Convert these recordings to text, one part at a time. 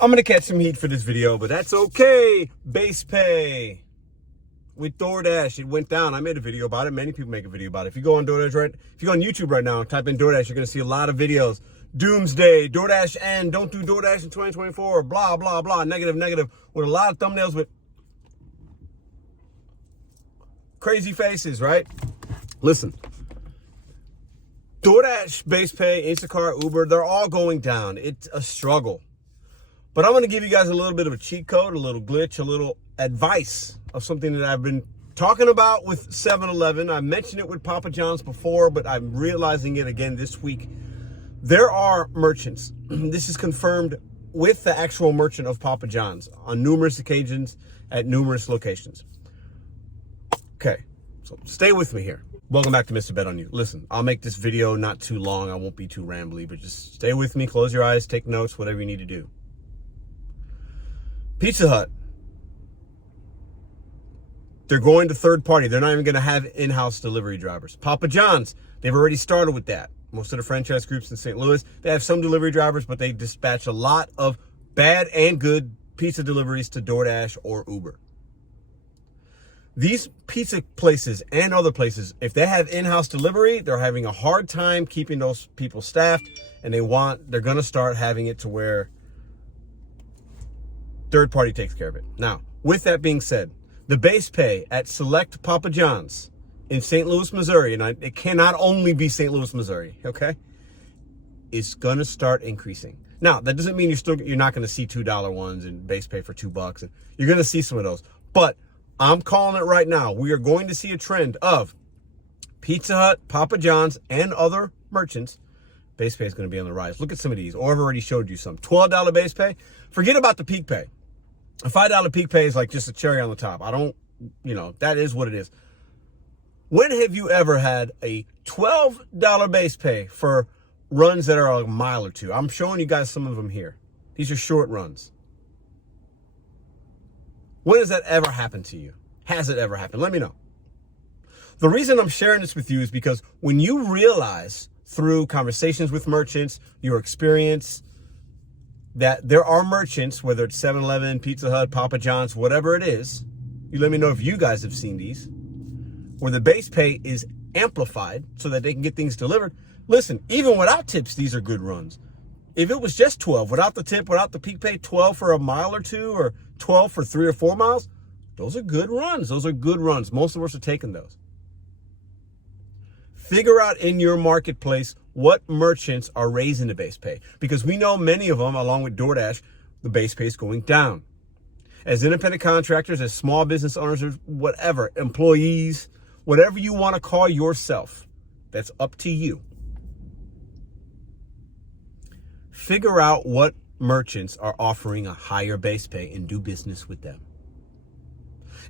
I'm gonna catch some heat for this video, but that's okay. Base pay with DoorDash, it went down. I made a video about it. Many people make a video about it. If you go on DoorDash if you go on YouTube right now and type in DoorDash, you're gonna see a lot of videos. Doomsday, DoorDash and don't do DoorDash in 2024, blah, blah, blah, negative, with a lot of thumbnails with crazy faces, right? Listen, DoorDash, base pay, Instacart, Uber, they're all going down. It's a struggle. But I'm going to give you guys a little bit of a cheat code, a little glitch, a little advice of something that I've been talking about with 7-Eleven. I mentioned it with Papa John's before, but I'm realizing it again this week. There are merchants. This is confirmed with the actual merchant of Papa John's on numerous occasions at numerous locations. Okay, so stay with me here. Welcome back to Mr.BetonYou. Listen, I'll make this video not too long. I won't be too rambly, but just stay with me, close your eyes, take notes, whatever you need to do. Pizza Hut, they're going to third party. They're not even going to have in-house delivery drivers. Papa John's, they've already started with that. Most of the franchise groups in St. Louis, they have some delivery drivers, but they dispatch a lot of bad and good pizza deliveries to DoorDash or Uber. These pizza places and other places, if they have in-house delivery, they're having a hard time keeping those people staffed, and they're going to start having it to where third party takes care of it. Now, with that being said, the base pay at select Papa John's in St. Louis, Missouri, and it cannot only be St. Louis, Missouri, okay, is going to start increasing. Now, that doesn't mean you're not going to see $2 ones and base pay for $2, and you're going to see some of those. But I'm calling it right now. We are going to see a trend of Pizza Hut, Papa John's, and other merchants. Base pay is going to be on the rise. Look at some of these. Or I've already showed you some. $12 base pay. Forget about the peak pay. A $5 peak pay is like just a cherry on the top. That is what it is. When have you ever had a $12 base pay for runs that are a mile or two? I'm showing you guys some of them here. These are short runs. When has that ever happened to you? Has it ever happened? Let me know. The reason I'm sharing this with you is because when you realize through conversations with merchants, your experience, that there are merchants, whether it's 7-Eleven, Pizza Hut, Papa John's, whatever it is, you let me know if you guys have seen these, where the base pay is amplified so that they can get things delivered. Listen, even without tips, these are good runs. If it was just 12, without the tip, without the peak pay, 12 for a mile or two, or 12 for 3 or 4 miles, those are good runs. Those are good runs. Most of us are taking those. Figure out in your marketplace what merchants are raising the base pay, because we know many of them, along with DoorDash, the base pay is going down. As independent contractors, as small business owners, or whatever, employees, whatever you want to call yourself, that's up to you. Figure out what merchants are offering a higher base pay and do business with them.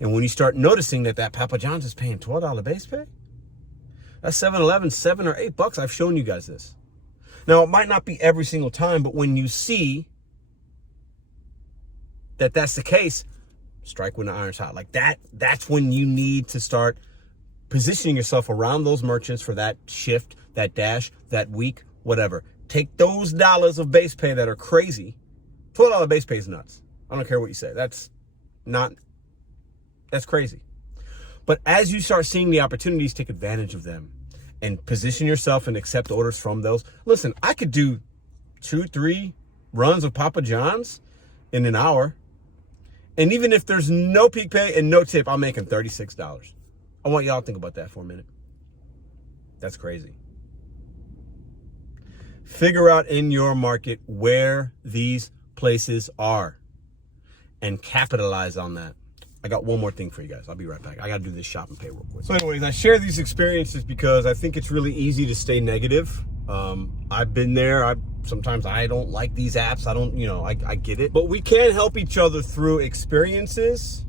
And when you start noticing that Papa John's is paying $12 base pay, that's 7-Eleven, $7 or $8. I've shown you guys this. Now, it might not be every single time, but when you see that that's the case, strike when the iron's hot. Like that's when you need to start positioning yourself around those merchants for that shift, that dash, that week, whatever. Take those dollars of base pay that are crazy. $12 base pay is nuts. I don't care what you say. That's crazy. But as you start seeing the opportunities, take advantage of them and position yourself and accept orders from those. Listen, I could do 2-3 runs of Papa John's in an hour. And even if there's no peak pay and no tip, I'm making $36. I want y'all to think about that for a minute. That's crazy. Figure out in your market where these places are and capitalize on that. I got one more thing for you guys. I'll be right back. I got to do this shop and pay real quick. So anyways, I share these experiences because I think it's really easy to stay negative. I've been there. Sometimes I don't like these apps. I get it. But we can help each other through experiences,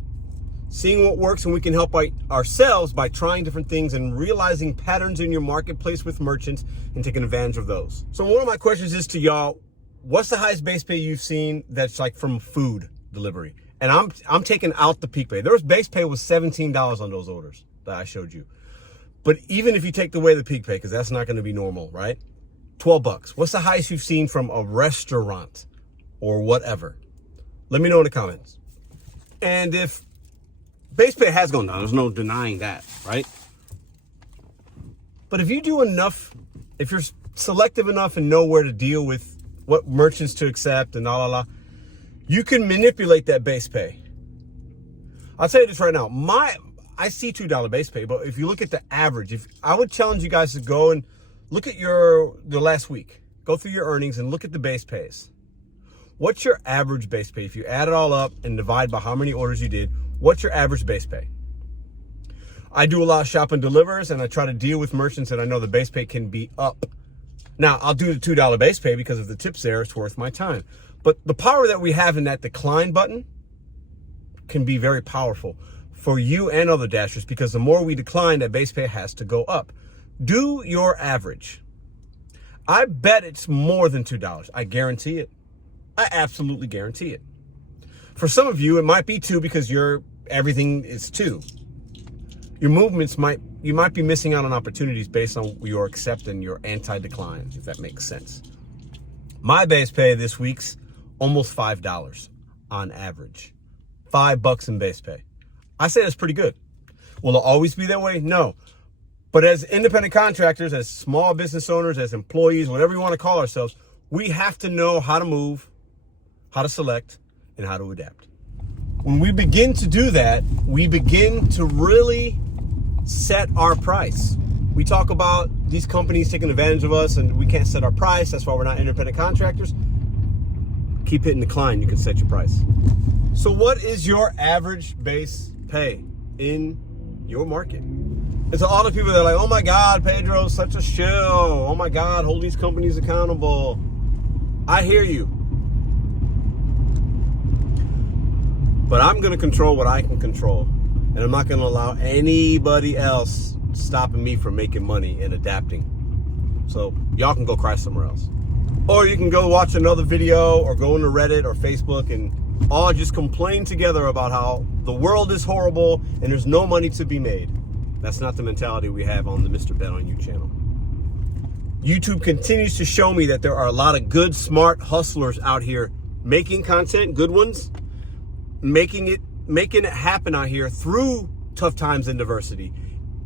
seeing what works, and we can help ourselves by trying different things and realizing patterns in your marketplace with merchants and taking advantage of those. So one of my questions is to y'all, what's the highest base pay you've seen that's like from food delivery? And I'm taking out the peak pay. There was base pay was $17 on those orders that I showed you. But even if you take away the peak pay, because that's not going to be normal, right? $12. What's the highest you've seen from a restaurant or whatever? Let me know in the comments. And if base pay has gone down, there's no denying that, right? But if you do enough, if you're selective enough and know where to deal with what merchants to accept and you can manipulate that base pay. I'll tell you this right now. I see $2 base pay, but if you look at the average, I would challenge you guys to go and look at the last week. Go through your earnings and look at the base pays. What's your average base pay? If you add it all up and divide by how many orders you did, what's your average base pay? I do a lot of shop and delivers, and I try to deal with merchants that I know the base pay can be up. Now, I'll do the $2 base pay because if the tip's there, it's worth my time. But the power that we have in that decline button can be very powerful for you and other dashers, because the more we decline, that base pay has to go up. Do your average. I bet it's more than $2. I guarantee it. I absolutely guarantee it. For some of you, it might be 2 because everything is 2. Your movements you might be missing out on opportunities based on your accept and your anti-decline, if that makes sense. My base pay this week's almost $5 on average. $5 in base pay. I say that's pretty good. Will it always be that way? No. But as independent contractors, as small business owners, as employees, whatever you want to call ourselves, we have to know how to move, how to select, and how to adapt. When we begin to do that, we begin to really set our price. We talk about these companies taking advantage of us and we can't set our price. That's why we're not independent contractors. Keep hitting decline, you can set your price. So what is your average base pay in your market? There's a lot of people that are like, oh my God, Pedro's such a shill. Oh my God, hold these companies accountable. I hear you. But I'm going to control what I can control. And I'm not going to allow anybody else stopping me from making money and adapting. So y'all can go cry somewhere else. Or you can go watch another video or go into Reddit or Facebook and all just complain together about how the world is horrible and there's no money to be made. That's not the mentality we have on the Mr.BetonYou channel. YouTube continues to show me that there are a lot of good, smart hustlers out here making content, good ones, making it happen out here through tough times and diversity.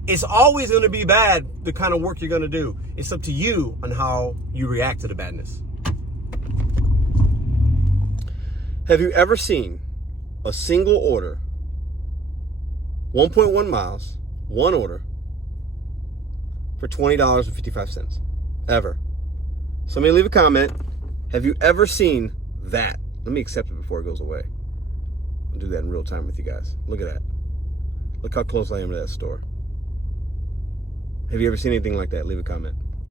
It's always going to be bad, the kind of work you're going to do. It's up to you on how you react to the badness. Have you ever seen a single order, 1.1 miles, one order, for $20.55? Ever? Somebody leave a comment. Have you ever seen that? Let me accept it before it goes away. I'll do that in real time with you guys. Look at that. Look how close I am to that store. Have you ever seen anything like that? Leave a comment.